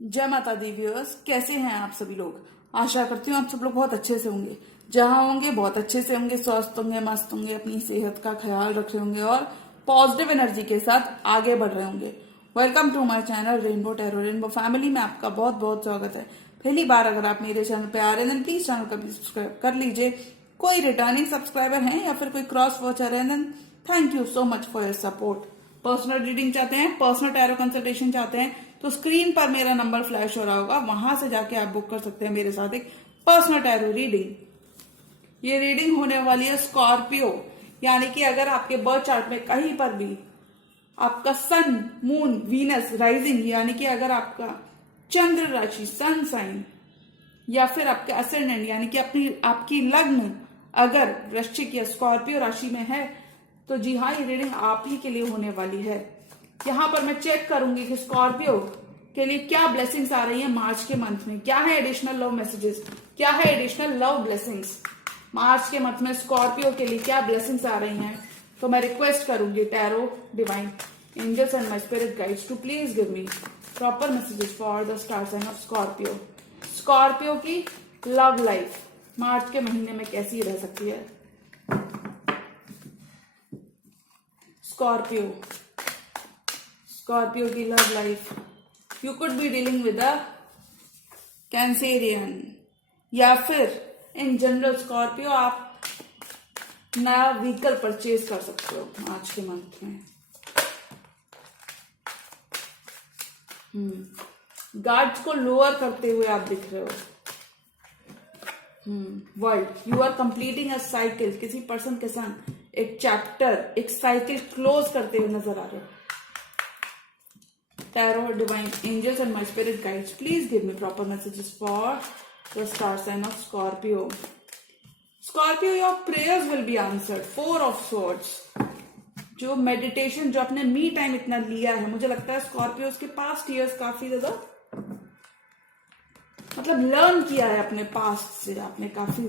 जय माता the viewers, कैसे हैं आप सभी लोग। आशा करती हूँ आप सब लोग बहुत अच्छे से होंगे। जहां होंगे बहुत अच्छे से होंगे, स्वस्थ होंगे, मस्त होंगे, अपनी सेहत का ख्याल रख रहे होंगे और पॉजिटिव एनर्जी के साथ आगे बढ़ रहे होंगे। Welcome to my channel rainbow tarot rainbow family में आपका बहुत बहुत स्वागत है। पहली बार अगर आप मेरे चैनल पे आ रहे हैं प्लीज चैनल को भी सब्सक्राइब कर लीजिए। कोई रिटर्निंग सब्सक्राइबर हैं या फिर कोई क्रॉस वॉचर है then thank you so much for your support. Personal reading चाहते हैं, पर्सनल टैरो कंसल्टेशन चाहते हैं तो स्क्रीन पर मेरा नंबर फ्लैश हो रहा होगा, वहां से जाके आप बुक कर सकते हैं मेरे साथ एक पर्सनल टैरो रीडिंग। ये रीडिंग होने वाली है स्कॉर्पियो, यानी कि अगर आपके बर्थ चार्ट में कहीं पर भी आपका सन, मून, वीनस, राइजिंग यानी कि अगर आपका चंद्र राशि, सन साइन या फिर आपके असेंडेंट यानी कि आपकी लग्न अगर वृश्चिक या स्कॉर्पियो राशि में है तो जी हाँ, ये रीडिंग आप ही के लिए होने वाली है। यहाँ पर मैं चेक करूंगी कि स्कॉर्पियो के लिए क्या ब्लेसिंग्स आ रही है मार्च के मंथ में, क्या है एडिशनल लव मैसेजेस, क्या है एडिशनल लव ब्लेसिंग्स मार्च के मंथ में स्कॉर्पियो के लिए क्या ब्लेसिंग्स आ रही हैं। तो मैं रिक्वेस्ट करूंगी tarot divine angels and my spirit guides to please give me proper messages for the star sign of Scorpio. Scorpio की लव लाइफ मार्च के महीने में कैसी रह सकती है। स्कॉर्पियो की love life, you could be dealing with a Cancerian या फिर इन जनरल स्कॉर्पियो आप नया व्हीकल परचेज कर सकते हो मार्च के मंथ में। गार्ड्स को लोअर करते हुए आप दिख रहे हो। World, you are completing a cycle, किसी पर्सन के साथ एक चैप्टर, एक साइकिल क्लोज करते हुए नजर आ रहे हो। Tarot divine angels and my spirit guides please give me proper messages for the star sign of Scorpio. Scorpio, your prayers will be answered. 4 of swords, जो मेडिटेशन, जो आपने मी टाइम इतना लिया है, मुझे लगता है स्कॉर्पियो के पास्ट ईयर्स काफी ज्यादा मतलब लर्न किया है अपने पास्ट से, आपने काफी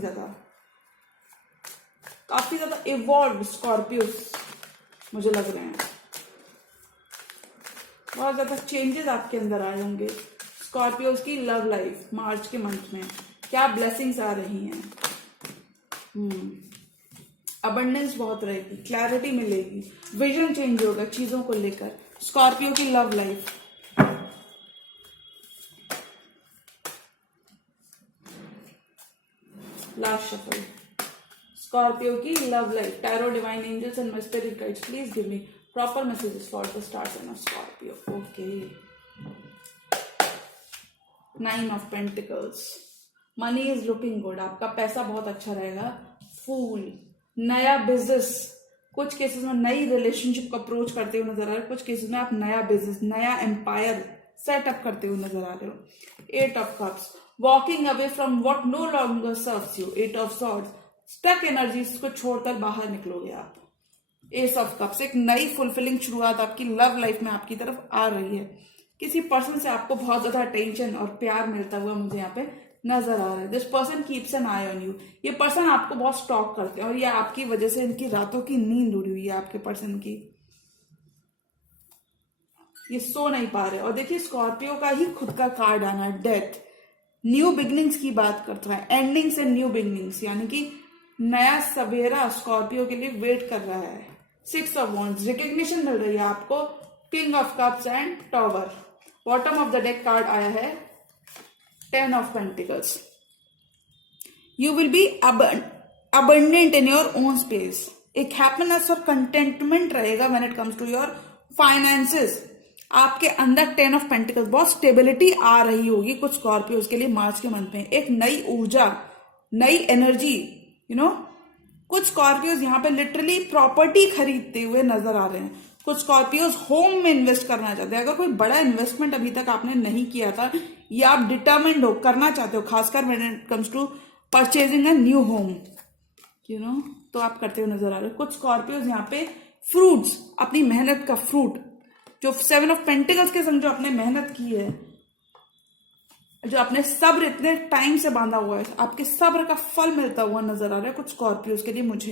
ज्यादा इवॉल्व स्कॉर्पियोस मुझे लग रहे हैं। बहुत ज्यादा चेंजेस आपके अंदर आए होंगे। स्कॉर्पियोस की लव लाइफ मार्च के मंथ में क्या ब्लेसिंग्स आ रही हैं। अबंडेंस बहुत रहेगी, क्लैरिटी मिलेगी, विजन चेंज होगा चीजों को लेकर। स्कॉर्पियो की love life, last shuffle, Scorpio की love life. Tarot divine angels and my spirit guides please give me proper messages for the star sign of Scorpio. Okay, 9 of pentacles, money is looking good, आपका पैसा बहुत अच्छा रहेगा। फूल, नया business, कुछ cases में नई रिलेशनशिप को अप्रोच करते हुए नजर आ रहे हो, कुछ केसेस में आप नया बिजनेस, नया एम्पायर सेटअप करते हुए नजर आ रहे हो। 8 of cups, walking away from what no longer serves you. 8 of swords, stuck energies को छोड़कर बाहर निकलोगे आप। एस ऑफ कप्स, एक नई फुलफिलिंग शुरुआत आपकी लव लाइफ में आपकी तरफ आ रही है। किसी पर्सन से आपको बहुत ज्यादा अटेंशन और प्यार मिलता हुआ मुझे यहाँ पे नजर आ रहा है। This person keeps an eye on you, ये पर्सन आपको बहुत स्टॉक करते हैं और ये आपकी वजह से इनकी रातों की नींद उड़ी हुई है आपके पर्सन की, ये सो नहीं पा रहे। और देखिए स्कॉर्पियो का ही खुद का कार्ड आना है, डेथ। न्यू बिगनिंग्स की बात करता है, एंडिंग्स एंड न्यू बिगनिंग्स, यानी कि नया सवेरा स्कॉर्पियो के लिए वेट कर रहा है। 6 ऑफ वॉन्ड्स, रिकग्निशन मिल रही है आपको। King of cups and tower. Bottom of the deck card आया है 10 of pentacles. You will be abundant in your own space, एक हैप्पीनेस और कंटेंटमेंट रहेगा when it comes to your finances. आपके अंदर 10 ऑफ पेंटिकल्स, बहुत स्टेबिलिटी आ रही होगी कुछ स्कॉर्पियोज के लिए मार्च के मंथ में। एक नई ऊर्जा, नई एनर्जी, कुछ स्कॉर्पियोज यहाँ पे लिटरली प्रॉपर्टी खरीदते हुए नजर आ रहे हैं। कुछ स्कॉर्पियोज होम में इन्वेस्ट करना चाहते हैं। अगर कोई बड़ा इन्वेस्टमेंट अभी तक आपने नहीं किया था या आप डिटर्मिन्ड हो, करना चाहते हो, खासकर when it comes to purchasing a new home, तो आप करते हुए नजर आ रहे हो। कुछ स्कॉर्पियोज यहाँ पे फ्रूट्स, अपनी मेहनत का फ्रूट, जो 7 ऑफ पेंटिकल्स के संग जो आपने मेहनत की है, जो आपने सब्र इतने टाइम से बांधा हुआ है, आपके सब्र का फल मिलता हुआ नजर आ रहा है कुछ स्कॉर्पियोज के लिए मुझे।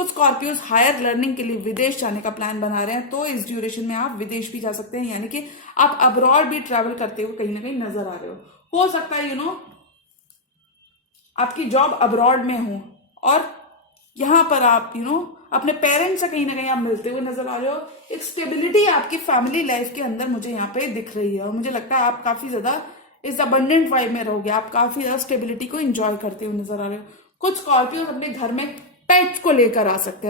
कुछ स्कॉर्पियोज हायर लर्निंग के लिए विदेश जाने का प्लान बना रहे हैं, तो इस ड्यूरेशन में आप विदेश भी जा सकते हैं, यानी कि आप अब्रॉड भी ट्रैवल करते हुए कहीं ना कहीं नजर आ रहे हो सकता है आपकी जॉब अब्रॉड में हो और यहाँ पर आप अपने पेरेंट्स से कहीं ना कहीं आप मिलते हुए नजर आ रहे हो। एक स्टेबिलिटी आपकी फैमिली लाइफ के अंदर मुझे यहाँ पे दिख रही है और मुझे लगता है आप काफी ज्यादा इस अबंडेंट वाइब में रहोगे, आप काफी ज्यादा स्टेबिलिटी को एंजॉय करते हुए नजर आ रहे हो। कुछ स्कॉर्पियो अपने घर में पेट्स को लेकर आ सकते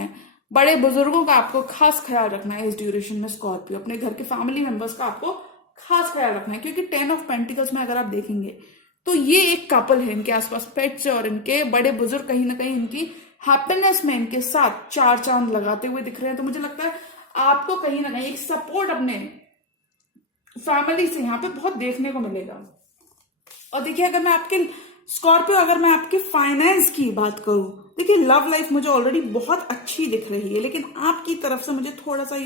हैं, बड़े बुजुर्गों का आपको खास ख्याल रखना है इस ड्यूरेशन में। स्कॉर्पियो अपने घर के फैमिली मेंबर्स का आपको खास ख्याल रखना है, क्योंकि 10 ऑफ पेंटिकल्स में अगर आप देखेंगे तो ये एक कपल है, इनके आसपास पेट्स और इनके बड़े बुजुर्ग कहीं ना कहीं इनकी हैप्पीनेस में इनके साथ चार चांद लगाते हुए दिख रहे हैं। तो मुझे लगता है आपको कहीं ना कहीं एक सपोर्ट अपने फैमिली से यहाँ पे बहुत देखने को मिलेगा। और देखिए, अगर मैं आपके फाइनेंस की बात करूं, देखिए लव लाइफ मुझे ऑलरेडी बहुत अच्छी दिख रही है, लेकिन आपकी तरफ से मुझे थोड़ा सा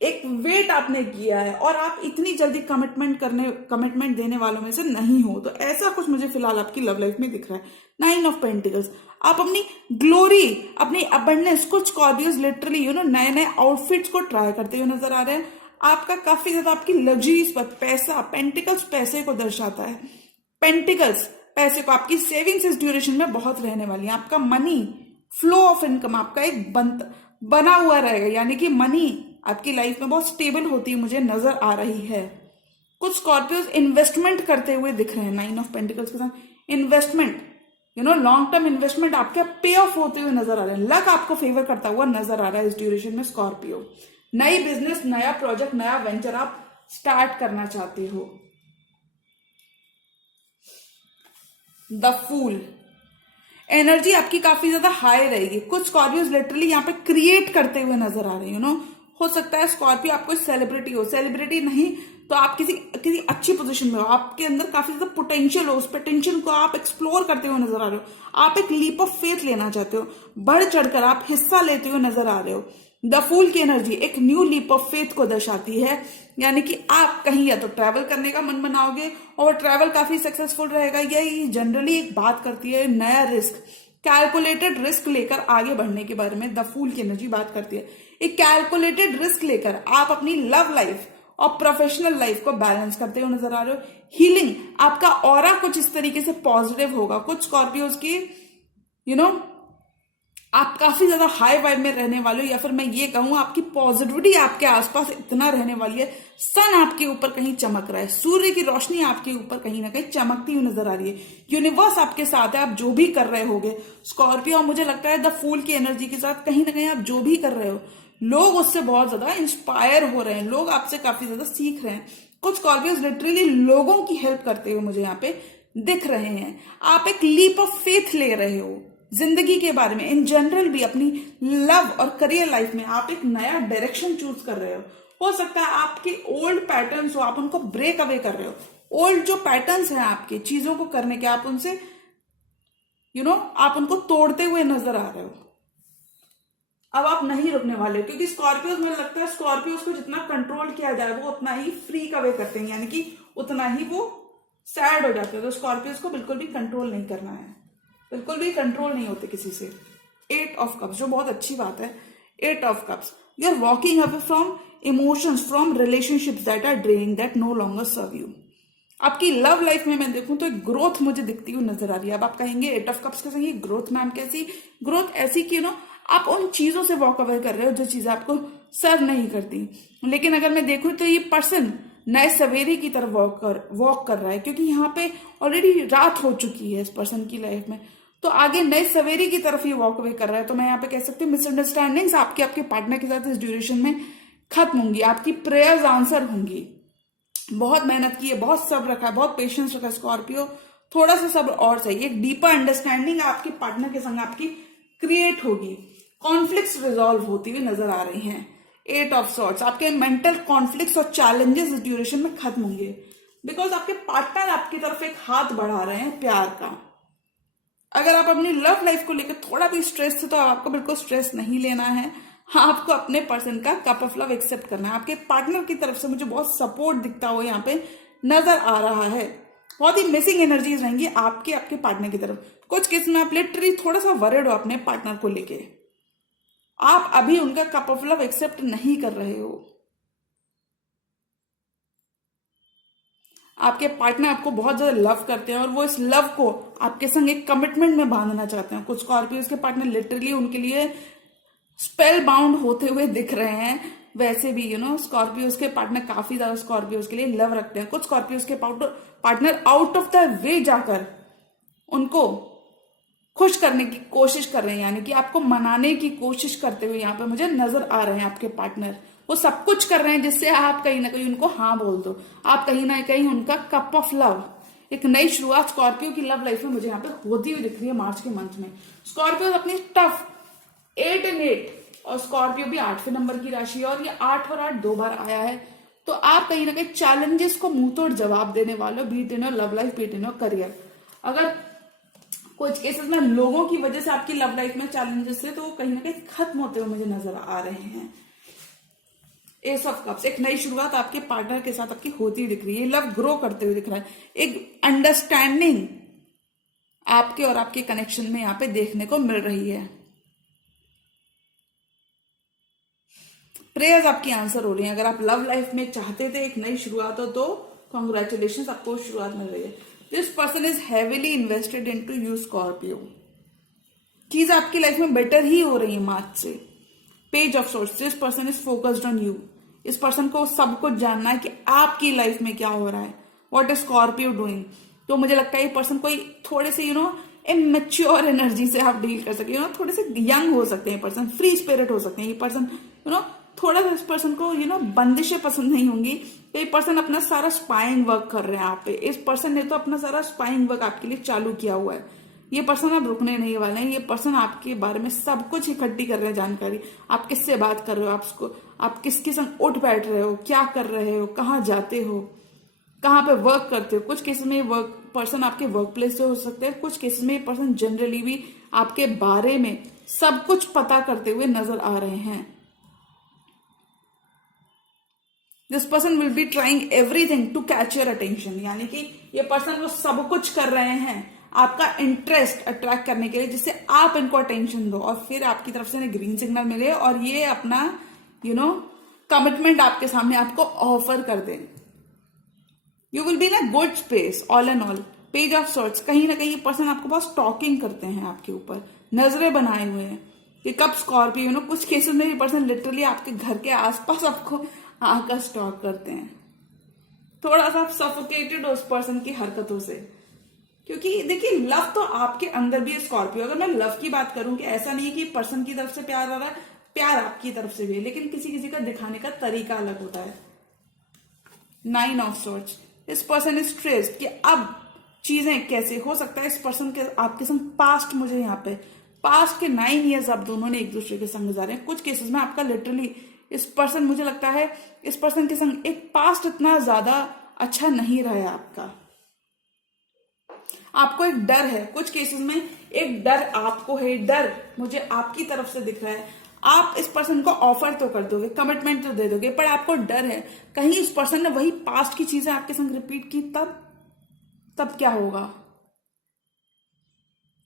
एक वेट आपने किया है और आप इतनी जल्दी कमिटमेंट देने वालों में से नहीं हो, तो ऐसा कुछ मुझे फिलहाल आपकी लव लाइफ में दिख रहा है। 9 ऑफ पेंटिकल्स, आप अपनी ग्लोरी, अपनी अबंडेंस, कुछ स्कॉर्पियोज लिटरली नए नए आउटफिट्स को ट्राई करते हुए नजर आ रहे हैं। आपका काफी ज्यादा आपकी लग्जरीज पर पैसा, पेंटिकल्स पैसे को दर्शाता है, पेंटिकल्स पैसे को, आपकी सेविंग्स इस ड्यूरेशन में बहुत रहने वाली है। आपका मनी फ्लो ऑफ इनकम आपका एक बना हुआ रहेगा, यानी कि मनी आपकी लाइफ में बहुत स्टेबल होती है मुझे नजर आ रही है। कुछ स्कॉर्पियोज इन्वेस्टमेंट करते हुए दिख रहे हैं 9 ऑफ पेंटिकल्स के साथ। इन्वेस्टमेंट लॉन्ग टर्म इन्वेस्टमेंट आपके पे ऑफ होते हुए नजर आ रहे हैं, लक आपको फेवर करता हुआ नजर आ रहा है इस ड्यूरेशन में स्कॉर्पियो। नई बिजनेस, नया प्रोजेक्ट, नया वेंचर आप स्टार्ट करना चाहते हो। द फूल, एनर्जी आपकी काफी ज्यादा हाई रहेगी। कुछ स्कॉर्पियोज लिटरली यहाँ पे क्रिएट करते हुए नजर आ रहे हैं। हो सकता है स्कॉर्पियो आपको सेलिब्रिटी हो, सेलिब्रिटी नहीं तो आप किसी अच्छी पोजीशन में हो, आपके अंदर काफी ज्यादा पोटेंशियल हो, उस पोटेंशियल को आप एक्सप्लोर करते हुए नजर आ रहे हो। आप एक लीप ऑफ फेथ लेना चाहते हो, बढ़ चढ़कर आप हिस्सा लेते हुए नजर आ रहे हो। द फूल की एनर्जी एक न्यू लीप ऑफ फेथ को दर्शाती है, यानी कि आप कहीं या तो ट्रैवल करने का मन बनाओगे और ट्रैवल काफी सक्सेसफुल रहेगा। यही जनरली एक बात करती है नया रिस्क, कैलकुलेटेड रिस्क लेकर आगे बढ़ने के बारे में द फूल की एनर्जी बात करती है। एक कैलकुलेटेड रिस्क लेकर आप अपनी लव लाइफ और प्रोफेशनल लाइफ को बैलेंस करते हुए नजर आ रहे हो। हीलिंग, आपका ऑरा कुछ इस तरीके से पॉजिटिव होगा। कुछ स्कॉर्पियोज की आप काफी ज्यादा हाई वाइब में रहने वाले हो, या फिर मैं ये कहूं आपकी पॉजिटिविटी आपके आसपास इतना रहने वाली है। सन आपके ऊपर कहीं चमक रहा है, सूर्य की रोशनी आपके ऊपर कहीं ना कहीं चमकती हुई नजर आ रही है। यूनिवर्स आपके साथ है, आप जो भी कर रहे होगे स्कॉर्पियो, मुझे लगता है द फूल की एनर्जी के साथ कहीं ना कहीं आप जो भी कर रहे हो, लोग उससे बहुत ज्यादा इंस्पायर हो रहे हैं, लोग आपसे काफी ज्यादा सीख रहे हैं। कुछ स्कॉर्पियोज लिटरली लोगों की हेल्प करते हुए मुझे यहाँ पे दिख रहे हैं। आप एक लीप ऑफ फेथ ले रहे हो जिंदगी के बारे में, इन जनरल भी अपनी लव और करियर लाइफ में आप एक नया डायरेक्शन चूज कर रहे हो सकता है आपके ओल्ड पैटर्न्स हो, आप उनको ब्रेक अवे कर रहे हो। ओल्ड जो पैटर्न्स हैं आपके चीजों को करने के, आप उनसे आप उनको तोड़ते हुए नजर आ रहे हो। अब आप नहीं रुकने वाले हो, क्योंकि स्कॉर्पियोज, मुझे लगता है स्कॉर्पियोज को जितना कंट्रोल किया जाए वो उतना ही फ्रीक अवे करते हैं, यानी कि उतना ही वो सैड हो जाते हैं। तो स्कॉर्पियोज को बिल्कुल भी कंट्रोल नहीं करना है, बिल्कुल भी कंट्रोल नहीं होते किसी से। 8 ऑफ कप्स, जो बहुत अच्छी बात है। 8 of cups, you are walking away from emotions, from relationships that are draining, that no longer serve you. आपकी लव लाइफ में मैं देखूं तो एक ग्रोथ मुझे दिखती हुई नजर आ रही है। अब आप कहेंगे 8 ऑफ कप्स कैसे, ये ग्रोथ मैम कैसी ग्रोथ? ऐसी कि आप उन चीजों से वॉक अवे कर रहे हो जो चीजें आपको सर्व नहीं करती। लेकिन अगर मैं देखूं तो ये पर्सन नए सवेरे की तरफ वॉक कर रहा है, क्योंकि यहाँ पे ऑलरेडी रात हो चुकी है इस पर्सन की लाइफ में, तो आगे नए सवेरे की तरफ ये वॉक अवे कर रहा है। तो मैं यहाँ पे कह सकती हूँ मिसअंडरस्टैंडिंग्स आपके पार्टनर के साथ इस ड्यूरेशन में खत्म होंगी, आपकी प्रेयर्स आंसर होंगी। बहुत मेहनत की है, बहुत सब्र रखा है, बहुत पेशेंस रखा है स्कॉर्पियो, थोड़ा सा सब्र और चाहिए। एक डीपर अंडरस्टैंडिंग आपके पार्टनर के संग आपकी क्रिएट होगी। कॉन्फ्लिक्ट्स रिजॉल्व होती हुई नजर आ रही हैं। 8 ऑफ सॉर्ट्स, आपके मेंटल कॉन्फ्लिक्ट्स और चैलेंजेस इस ड्यूरेशन में खत्म होंगे, बिकॉज आपके पार्टनर आपकी तरफ एक हाथ बढ़ा रहे हैं प्यार का। अगर आप अपनी लव लाइफ को लेकर थोड़ा भी स्ट्रेस थे तो आपको बिल्कुल स्ट्रेस नहीं लेना है। हाँ, आपको अपने पर्सन का कप ऑफ लव एक्सेप्ट करना है। आपके पार्टनर की तरफ से मुझे बहुत सपोर्ट दिखता हुआ यहाँ पे नजर आ रहा है। बहुत ही मिसिंग एनर्जीज रहेंगी आपके पार्टनर की तरफ। कुछ केस में आप लिटरली थोड़ा सा वरिड हो अपने पार्टनर को लेके, आप अभी उनका कप ऑफ लव एक्सेप्ट नहीं कर रहे हो। आपके पार्टनर आपको बहुत ज्यादा लव करते हैं और वो इस लव को आपके संग एक कमिटमेंट में बांधना चाहते हैं। कुछ स्कॉर्पियोज के पार्टनर लिटरली उनके लिए स्पेल बाउंड होते हुए दिख रहे हैं। वैसे भी स्कॉर्पियोज के पार्टनर काफी ज्यादा स्कॉर्पियोज के लिए लव रखते हैं। कुछ स्कॉर्पियोज के partner out of the way जाकर उनको खुश करने की कोशिश कर रहे हैं, यानी कि आपको मनाने की कोशिश करते हुए यहाँ पे मुझे नजर आ रहे हैं आपके पार्टनर। वो सब कुछ कर रहे हैं जिससे आप कहीं ना कहीं उनको हाँ बोल दो, आप कहीं ना कहीं उनका कप ऑफ लव, एक नई शुरुआत स्कॉर्पियो की लव लाइफ में मुझे यहाँ पे होती हुई दिख रही है मार्च के मंथ में। स्कॉर्पियो अपनी टफ 8 and 8 और स्कॉर्पियो भी 8वें नंबर की राशि है और ये 8 और 8 2 बार आया है। तो आप कहीं ना कहीं चैलेंजेस को मुंह तोड़ जवाब देने वाले, beat in your love life, beat in your career. अगर कुछ केसेस में लोगों की वजह से आपकी लव लाइफ में चैलेंजेस है तो वो कहीं ना कहीं खत्म होते हुए मुझे नजर आ रहे हैं। एस ऑफ कप्स, एक नई शुरुआत आपके पार्टनर के साथ आपकी होती दिख रही है। लव ग्रो करते हुए दिख रहा है। एक अंडरस्टैंडिंग आपके और आपके कनेक्शन में यहाँ पे देखने को मिल रही है। प्रेयर्स आपकी आंसर हो रही है। अगर आप लव लाइफ में चाहते थे एक नई शुरुआत हो तो कॉन्ग्रेचुलेशन, आपको शुरुआत मिल रही है। This person is heavily invested into you Scorpio. चीज आपकी लाइफ में बेटर ही हो रही है मार्च से। Page of source, this person is focused on you. इस पर्सन को सब कुछ जानना है कि आपकी लाइफ में क्या हो रहा है, व्हाट इज स्कॉर्पियो डूइंग। तो मुझे लगता है ये पर्सन कोई थोड़े से इमेच्योर एनर्जी से आप डील कर सकते हो। थोड़े से यंग हो सकते हैं पर्सन, फ्री स्पिरिट हो सकते हैं ये पर्सन। थोड़ा सा इस पर्सन को बंदिशें पसंद नहीं होंगी। तो ये पर्सन अपना सारा स्पाइंग वर्क कर रहे हैं आप पे। इस पर्सन ने तो अपना सारा स्पाइंग वर्क आपके लिए चालू किया हुआ है। ये पर्सन आप रुकने नहीं वाले हैं। ये पर्सन आपके बारे में सब कुछ इकट्ठी कर रहे हैं जानकारी। आप किससे बात कर रहे हो, आप किसके संग उठ बैठ रहे हो, क्या कर रहे हो, कहाँ जाते हो, कहाँ पे वर्क करते हो। कुछ केसेस में वर्क पर्सन आपके वर्क प्लेस से हो सकते हैं। कुछ केसेस में ये पर्सन जनरली भी आपके बारे में सब कुछ पता करते हुए नजर आ रहे हैं। This person will be trying everything to catch your attention, यानी कि ये पर्सन वो सब कुछ कर रहे हैं आपका इंटरेस्ट अट्रैक्ट करने के लिए, जिससे आप इनको अटेंशन दो और फिर आपकी तरफ से ग्रीन सिग्नल मिले और ये अपना कमिटमेंट आपके सामने आपको ऑफर कर दें। You will be in a good space all and all. Page of swords, कहीं ना कहीं ये पर्सन आपको बहुत स्टॉकिंग करते हैं, आपके ऊपर नजरें बनाए हुए हैं कि कब स्कॉर्पियो कुछ केसेस में ये पर्सन लिटरली आपके घर के आसपास आपको आकर स्टॉक करते हैं। थोड़ा सा आप सफोकेटेड हो उस पर्सन की हरकतों से, क्योंकि देखिए लव तो आपके अंदर भी है स्कॉर्पियो। अगर मैं लव की बात करूं कि ऐसा नहीं है कि पर्सन की तरफ से प्यार आ रहा है, प्यार आपकी तरफ से भी है, लेकिन किसी किसी का दिखाने का तरीका अलग होता है। 9 ऑफ सॉर्ट्स, इस पर्सन इज स्ट्रेस्ड कि अब चीजें कैसे हो सकता है। इस पर्सन के आपके संग पास्ट, मुझे यहाँ पे पास्ट के 9 ईयर्स आप दोनों ने एक दूसरे के संग गुजारे हैं। कुछ केसेस में आपका लिटरली इस पर्सन, मुझे लगता है इस पर्सन के संग एक पास्ट इतना ज्यादा अच्छा नहीं रहा है आपका। आपको एक डर है, कुछ केसेस में एक डर आपको है। डर मुझे आपकी तरफ से दिख रहा है। आप इस पर्सन को ऑफर तो कर दोगे, कमिटमेंट तो दे दोगे, पर आपको डर है कहीं इस पर्सन ने वही पास्ट की चीजें आपके संग रिपीट की, तब क्या होगा।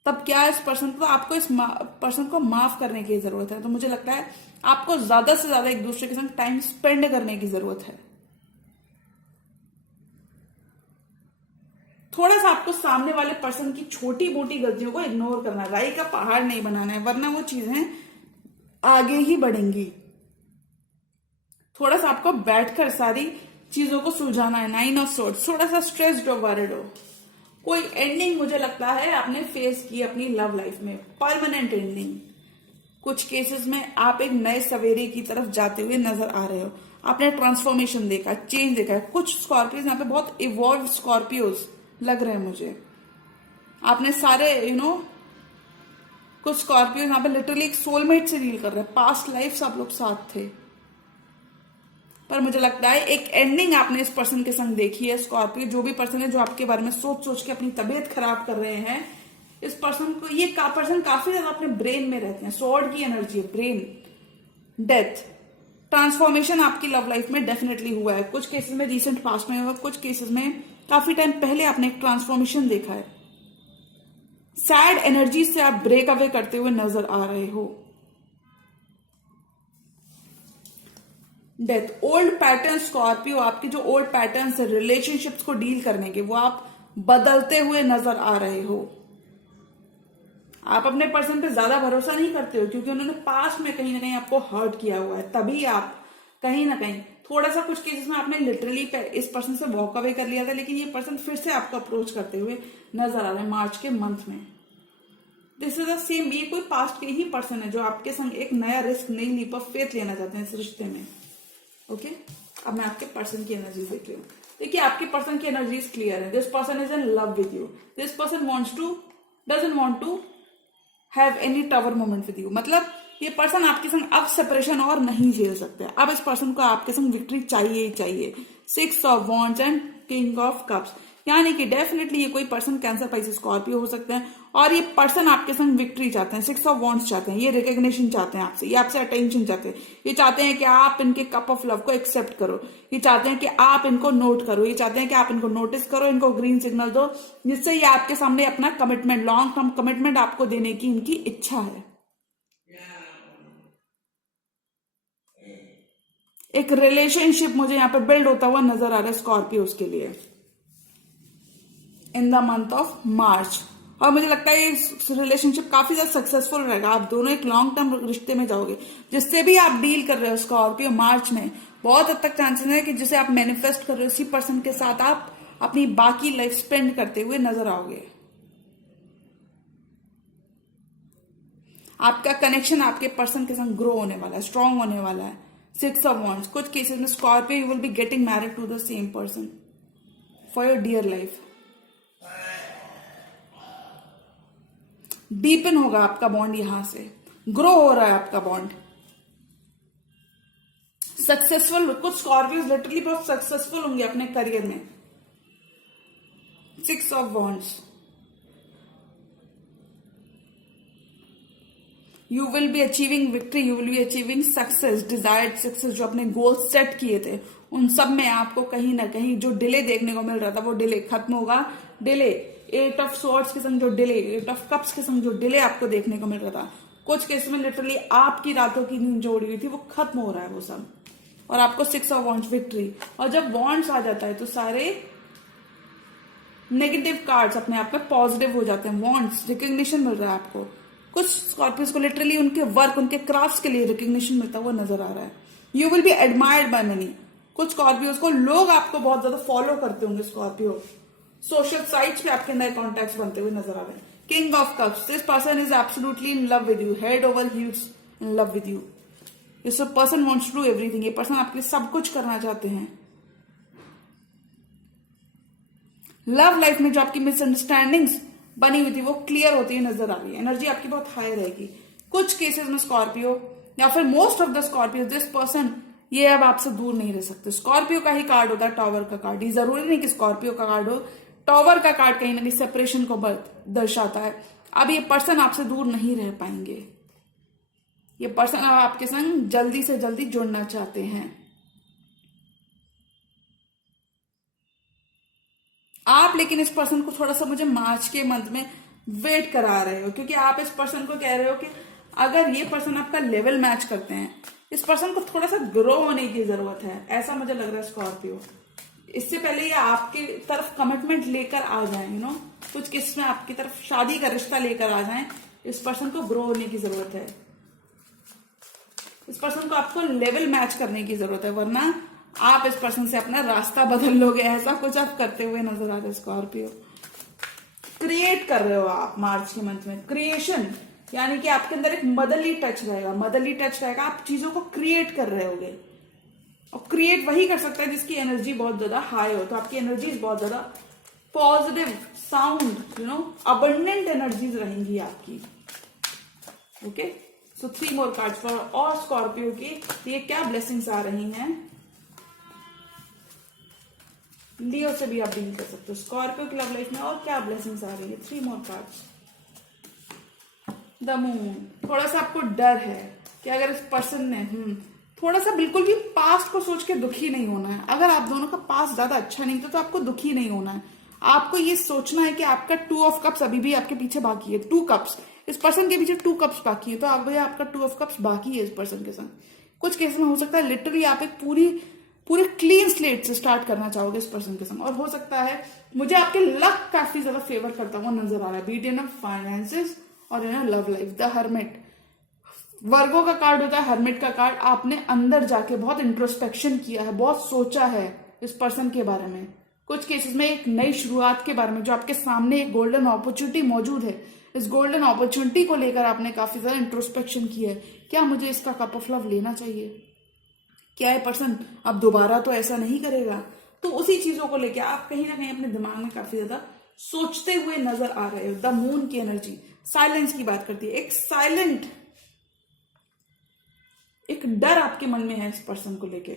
तब क्या इस पर्सन को, आपको इस पर्सन को माफ करने की जरूरत है। तो मुझे लगता है आपको ज्यादा से ज्यादा एक दूसरे के संग टाइम स्पेंड करने की जरूरत है। थोड़ा सा आपको सामने वाले पर्सन की छोटी मोटी गलतियों को इग्नोर करना है, राई का पहाड़ नहीं बनाना है, वरना वो चीजें आगे ही बढ़ेंगी। थोड़ा सा आपको बैठकर सारी चीजों को सुलझाना है। 9 ऑफ सॉर्ड्स, थोड़ा सा स्ट्रेस्ड हो, वरिड हो। कोई एंडिंग मुझे लगता है आपने फेस की अपनी लव लाइफ में, परमानेंट एंडिंग। कुछ केसेस में आप एक नए सवेरे की तरफ जाते हुए नजर आ रहे हो। आपने ट्रांसफॉर्मेशन देखा, चेंज देखा है। कुछ स्कॉर्पियोज यहाँ पे बहुत इवॉल्व स्कॉर्पियोज लग रहे हैं मुझे। आपने सारे कुछ स्कॉर्पियो यहाँ पे लिटरली एक सोलमेट से डील कर रहे हैं। पास्ट लाइफ से आप लोग साथ थे, पर मुझे लगता है एक एंडिंग आपने इस पर्सन के संग देखी है। स्कॉर्पियो जो भी पर्सन है जो आपके बारे में सोच सोच के अपनी तबीयत खराब कर रहे हैं, इस पर्सन को, ये पर्सन काफी ज्यादा अपने ब्रेन में रहते हैं। स्वॉर्ड की एनर्जी है, ब्रेन डेथ। ट्रांसफॉर्मेशन आपकी लव लाइफ में डेफिनेटली हुआ है। कुछ केसेस में रिसेंट पास्ट में हुआ, कुछ केसेस में काफी टाइम पहले आपने एक ट्रांसफॉर्मेशन देखा है। सैड एनर्जी से आप ब्रेक अवे करते हुए नजर आ रहे हो। डेथ, ओल्ड पैटर्न स्कॉर्पियो, आपके जो ओल्ड पैटर्न्स है रिलेशनशिप्स को डील करने के, वो आप बदलते हुए नजर आ रहे हो। आप अपने पर्सन पे ज्यादा भरोसा नहीं करते हो क्योंकि उन्होंने पास्ट में कहीं ना कहीं आपको हर्ट किया हुआ है, तभी आप कहीं ना कहीं थोड़ा सा कुछ केसेस में आपने लिटरली इस पर्सन से वॉक अवे कर लिया था, लेकिन ये पर्सन फिर से आपको अप्रोच करते हुए नजर आ रहा है मार्च के मंथ में। दिस इज द सेम, ये कोई पास्ट के ही पर्सन है जो आपके संग एक नया रिस्क, नई लीप ऑफ फेथ लेना चाहते हैं इस रिश्ते में। ओके, अब मैं आपके पर्सन की एनर्जी देख रही हूँ। देखिए आपके पर्सन की एनर्जीज क्लियर है। This person is in love with you. This person doesn't want to have any tower moment with you. मतलब ये पर्सन आपके संग अब सेपरेशन और नहीं झेल सकते। अब इस पर्सन को आपके संग विक्ट्री चाहिए ही चाहिए। 6 of wands and king of cups, यानी कि डेफिनेटली ये कोई पर्सन कैंसर, पाइसेस, स्कॉर्पियो हो सकते हैं और ये पर्सन आपके संग विक्ट्री चाहते हैं, 6 ऑफ वॉन्ड्स चाहते हैं, ये रिकॉग्निशन चाहते हैं आपसे, ये आपसे अटेंशन चाहते हैं, ये चाहते हैं कि आप इनके कप ऑफ लव को एक्सेप्ट करो, ये चाहते हैं कि आप इनको नोट करो, ये चाहते हैं कि आप इनको नोटिस करो, इनको ग्रीन सिग्नल दो, जिससे ये आपके सामने अपना कमिटमेंट, लॉन्ग टर्म कमिटमेंट आपको देने की इनकी इच्छा है। एक रिलेशनशिप मुझे यहाँ पे बिल्ड होता हुआ नजर आ रहा है स्कॉर्पियोस के लिए in the month of March, और मुझे लगता है ये रिलेशनशिप काफी ज्यादा सक्सेसफुल रहेगा। आप दोनों एक लॉन्ग टर्म रिश्ते में जाओगे। जिससे भी आप डील कर रहे हो स्कॉर्पियो मार्च में, बहुत हद तक चांसेस है कि जिसे आप मैनिफेस्ट कर रहे हो, उसी पर्सन के साथ आप अपनी बाकी लाइफ स्पेंड करते हुए नजर आओगे। आपका कनेक्शन आपके पर्सन के साथ ग्रो होने वाला है, स्ट्रांग होने वाला है। 6 ऑफ वॉन्ड्स, कुछ केसेस में Scorpio you will be getting married to the same person for your dear life. Deepen होगा आपका बॉन्ड, यहां से ग्रो हो रहा है आपका बॉन्ड। सक्सेसफुल, कुछ स्कॉर्पियो लिटरली बहुत सक्सेसफुल होंगे अपने करियर में। 6 of wands, you will be achieving victory, you will be achieving success, desired success. जो अपने गोल्स सेट किए थे उन सब में आपको कहीं ना कहीं जो डिले देखने को मिल रहा था वो डिले खत्म होगा। डिले 8 ऑफ स्वॉर्ड्स के संग जो डिले, 8 ऑफ कप्स के संग जो डिले आपको देखने को मिल रहा था, कुछ केस में लिटरली आपकी रातों की नींद जो उड़ी हुई थी वो खत्म हो रहा है वो सब, और आपको 6 ऑफ वॉन्ड्स विक्ट्री। और जब वॉन्ड्स आ जाता है तो सारे नेगेटिव कार्ड्स अपने आप में पॉजिटिव हो जाते हैं। वॉन्ड्स, रिकग्निशन मिल रहा है आपको। कुछ स्कॉर्पियोस को लिटरली उनके वर्क, उनके क्राफ्ट्स के लिए रिकग्निशन मिलता हुआ नजर आ रहा है। You will be admired by money. कुछ स्कॉर्पियोस को लोग आपको बहुत ज्यादा फॉलो करते होंगे। स्कॉर्पियो सोशल साइट्स पे आपके नए कॉन्टैक्ट्स बनते हुए नजर आ रहे हैं। King of cups, this person is absolutely in love with you, head over heels in love with you. This person wants to do everything. ये पर्सन आपके लिए सब कुछ करना चाहते हैं। लव लाइफ में जो आपकी मिसअंडरस्टैंडिंग्स बनी हुई थी वो क्लियर होती हुई नजर आ रही है। एनर्जी आपकी बहुत हाई रहेगी। कुछ केसेस में स्कॉर्पियो या फिर most of the Scorpio, this person ये अब आपसे दूर नहीं रह सकते। स्कॉर्पियो का ही कार्ड होता है टावर का कार्ड। ये जरूरी नहीं कि स्कॉर्पियो का कार्ड हो, टावर का कार्ड कहीं ना कहीं सेपरेशन को दर्शाता है। अब ये पर्सन आपसे दूर नहीं रह पाएंगे। ये पर्सन अब आपके संग जल्दी से जल्दी जुड़ना चाहते हैं। आप लेकिन इस पर्सन को थोड़ा सा मुझे मार्च के मंथ में वेट करा रहे हो, क्योंकि आप इस पर्सन को कह रहे हो कि अगर ये पर्सन आपका लेवल मैच करते हैं, इस पर्सन को थोड़ा सा ग्रो होने की जरूरत है, ऐसा मुझे लग रहा है स्कॉर्पियो। इससे पहले ये आपकी तरफ कमिटमेंट लेकर आ जाए, यू नो, कुछ केस में आपकी तरफ शादी का रिश्ता लेकर आ जाए, इस पर्सन को ग्रो होने की जरूरत है। इस पर्सन को आपको लेवल मैच करने की जरूरत है, वरना आप इस पर्सन से अपना रास्ता बदल लोगे। ऐसा कुछ आप करते हुए नजर आ रहे हो स्कॉर्पियो। क्रिएट कर रहे हो आप मार्च के मंथ में, क्रिएशन, यानी कि आपके अंदर एक मदरली टच रहेगा। मदरली टच रहेगा, आप चीजों को क्रिएट कर रहे होगे। और क्रिएट वही कर सकता है जिसकी एनर्जी बहुत ज्यादा हाई हो। तो आपकी एनर्जीज बहुत ज्यादा positive, sound, you know, abundant energies रहेंगी आपकी। Okay, so 3 more cards for और स्कॉर्पियो की ये क्या ब्लेसिंग्स आ रही हैं। लियो से भी आप डील कर सकते हो। स्कॉर्पियो की लव लाइफ में और क्या ब्लेसिंग्स आ रही है। 3 मोर कार्ड्स। द मून, थोड़ा सा आपको डर है कि अगर इस पर्सन ने थोड़ा सा, बिल्कुल भी पास्ट को सोच के दुखी नहीं होना है। अगर आप दोनों का पास्ट ज्यादा अच्छा नहीं था तो आपको दुखी नहीं होना है। आपको ये सोचना है कि आपका 2 ऑफ कप्स अभी भी आपके पीछे बाकी है, 2 कप्स, इस पर्सन के पीछे 2 कप्स बाकी है, तो अब भैया आपका 2 ऑफ कप्स बाकी है इस पर्सन के संग। कुछ केस में हो सकता है लिटरली आप एक पूरे क्लीन स्लेट से स्टार्ट करना चाहोगे इस पर्सन के संग, और हो सकता है मुझे आपके लक काफी ज्यादा फेवर करता हुआ नजर आ रहा है, बीट इन फाइनेंसेस और in love life. The hermit Virgo का कार्ड होता है, हर्मिट का कार्ड। आपने अंदर जाके बहुत इंट्रोस्पेक्शन किया है, बहुत सोचा है इस पर्सन के बारे में, कुछ केसेस में एक नई शुरुआत के बारे में, जो आपके सामने एक गोल्डन अपॉर्चुनिटी मौजूद है, इस गोल्डन अपॉर्चुनिटी को लेकर आपने काफी ज्यादा इंट्रोस्पेक्शन किया है। क्या मुझे इसका कप ऑफ लव लेना चाहिए? क्या है पर्सन अब दोबारा तो ऐसा नहीं करेगा? तो उसी चीजों को लेकर आप कहीं ना कहीं अपने दिमाग में काफी ज्यादा सोचते हुए नजर आ रहे हो। द मून की एनर्जी साइलेंस की बात करती है, एक साइलेंट एक डर आपके मन में है इस पर्सन को लेके।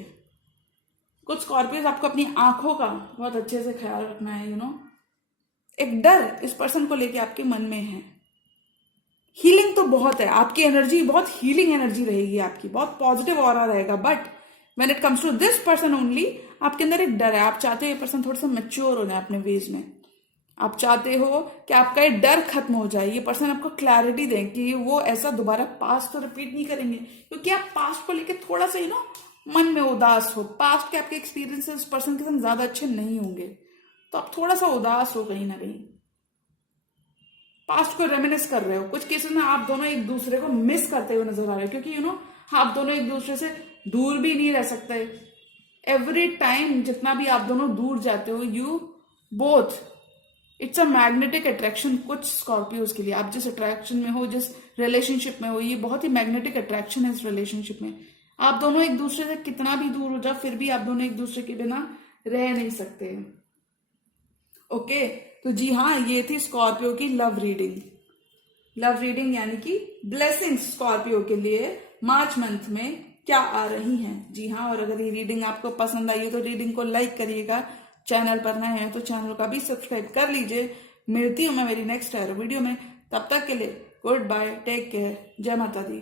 कुछ स्कॉर्पियोस आपको अपनी आंखों का बहुत अच्छे से ख्याल रखना है, एक डर इस पर्सन को लेके आपके मन में है। हीलिंग तो बहुत है, आपकी एनर्जी बहुत हीलिंग एनर्जी रहेगी, आपकी बहुत पॉजिटिव ऑरा रहेगा, but when it comes to this person only आपके अंदर एक डर है। आप चाहते हो ये पर्सन थोड़ा सा मैच्योर हो जाए अपने वेज में, आप चाहते हो कि आपका ये डर खत्म हो जाए, ये पर्सन आपको क्लैरिटी दे कि वो ऐसा दोबारा पास्ट तो रिपीट नहीं करेंगे, क्योंकि आप पास्ट को लेकर थोड़ा सा मन में उदास हो। पास्ट के आपके एक्सपीरियंसेस पर्सन के साथ ज्यादा अच्छे नहीं होंगे, तो आप थोड़ा सा उदास हो कहीं ना कहीं, पास्ट को रेमिनिस कर रहे हो। कुछ केसेस में आप दोनों एक दूसरे को मिस करते हुए नजर आ रहे हो, क्योंकि आप दोनों एक दूसरे से दूर भी नहीं रह सकते। एवरी टाइम जितना भी आप दोनों दूर जाते हो, you both, it's a magnetic attraction. कुछ स्कॉर्पियोज के लिए आप जिस अट्रैक्शन में हो, जिस रिलेशनशिप में हो, ये बहुत ही मैग्नेटिक अट्रैक्शन है इस रिलेशनशिप में। आप दोनों एक दूसरे से कितना भी दूर हो जाओ, फिर भी आप दोनों एक दूसरे के बिना रह नहीं सकते। ओके, तो जी हाँ, ये थी स्कॉर्पियो की लव रीडिंग। लव रीडिंग यानी कि ब्लेसिंग्स स्कॉर्पियो के लिए मार्च मंथ में क्या आ रही हैं। जी हाँ, और अगर ये रीडिंग आपको पसंद आई है तो रीडिंग को लाइक करिएगा, चैनल पर नए हैं तो चैनल का भी सब्सक्राइब कर लीजिए। मिलती हूँ मैं मेरी नेक्स्ट वीडियो में, तब तक के लिए गुड बाय, टेक केयर, जय माता दी।